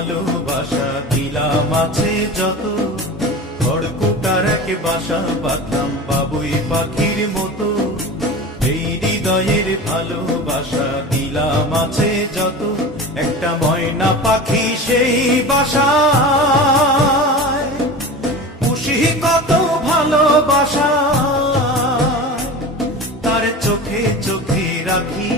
ভালোবাসা দিলাম আছে যত, খড়কুটার এক বাসা বাঁধলাম বাবুই পাখির মতো। এই হৃদয়ের ভালোবাসা দিলাম আছে যত, একটা ময়না পাখি সেই বাসায় পুষি কত ভালোবাসা, তার চোখে চোখে রাখি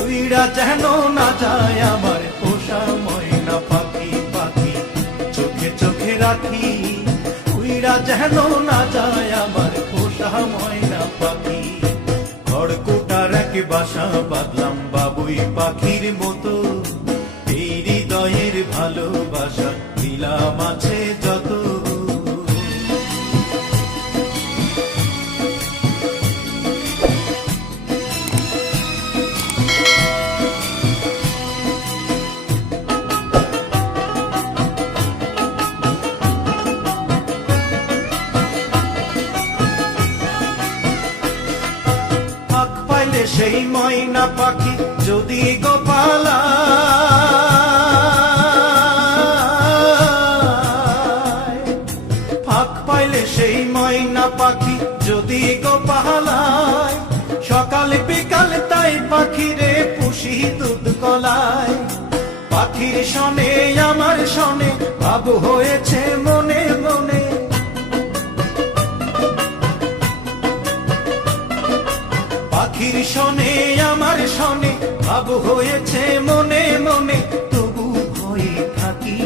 উইড়া যেন না যায় আমার পোষা ময়না পাখি। পাখি চোখে চোখে রাখি উইড়া যেন না যায় আমার পোষা ময়না পাখি। খড়কুটার এক বাসা বাঁধলাম বাবুই পাখির মতো, এই হৃদয়ের ভালোবাসা দিলাম আছে যত। সেই ময়না পাখি যদি গোপালা ফাঁক পাইলে, সেই ময়না পাখি যদি গোপালায়, সকালে বিকালে তাই পাখিরে পুষি দুধ কলায়। পাখির শনে আমার শনে ভাব হয়েছে মনে মনে, পাখির শনে আমার শনে ভাব হয়েছে মনে মনে। তবু ভয়ে থাকি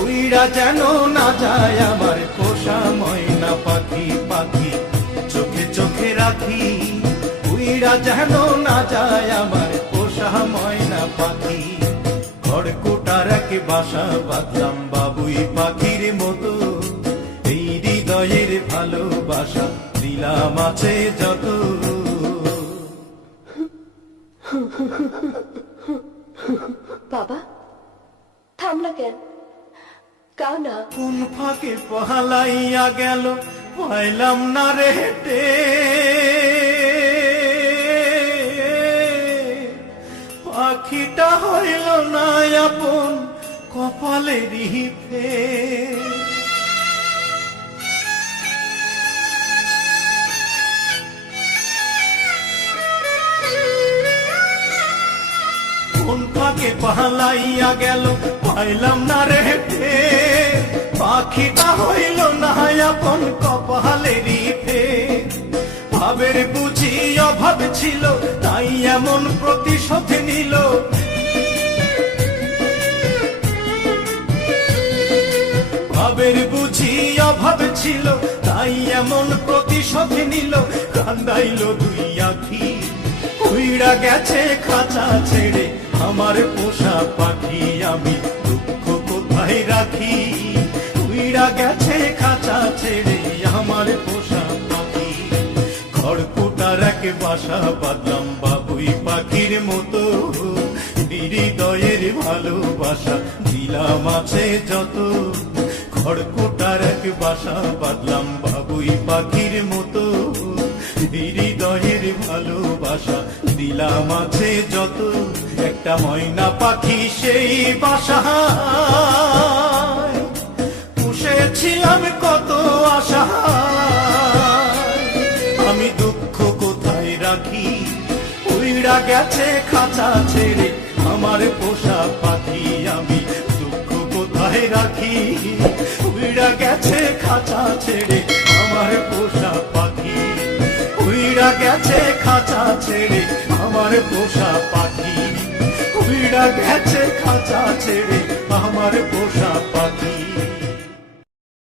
উইড়া যেন না যায় আমার পোষা ময়না পাখি। পাখি চোখে চোখে রাখি উইড়া যেন না যায় আমার পোষা ময়না পাখি। খড়কুটার এক বাসা বাঁধলাম বাবুই পাখির মতো, এই হৃদয়ের ভালোবাসা দিলাম আছে যত। বাবা থামলা কেন? কাও না। কোন ফাঁকে পহালাইয়া গেল পাইলাম না রে হেঁটে, পাখিটা হইল না আপন কপালেরই ফের। কোন ফাঁকে পালাইয়া গেল পাইলাম না রে হেঁটে, পাখিটা হইল না আপন কপালেরই ফের। ভাবের বুঝি অভাব ছিল তাই এমন প্রতিশোধ নিল, ভাবের বুঝি অভাব ছিল তাই এমন প্রতিশোধ নিল। কান্দাইল দুই আখি উইড়া গেছে খাঁচা ছেড়ে আমার পোষা পাখি। আমি দুঃখ কোথায় রাখি উইড়া গেছে খাঁচা ছেড়ে আমার পোষা পাখি। খড়কুটার এক বাসা বাঁধলাম বাবুই পাখির মতো, হৃদয়ের ভালোবাসা দিলাম আছে যত। খড়কুটার এক বাসা বাঁধলাম বাবুই পাখির মতো, হৃদয়ের ভালোবাসা দিলাম আছে যত। একটা ময়না পাখি সেই বাসায় পুষেছিলাম কত আশা, আমি দুঃখ কোথায় রাখি উইড়া গেছে খাঁচা ছেড়ে আমার পোষা পাখি। আমি দুঃখ কোথায় রাখি উইড়া গেছে খাঁচা ছেড়ে আমার পোষা পাখি। উইড়া গেছে খাঁচা ছেড়ে আমার পোষা পাখি, উইড়া গেছে খাঁচা ছেড়ে আমার পোষা পাখি।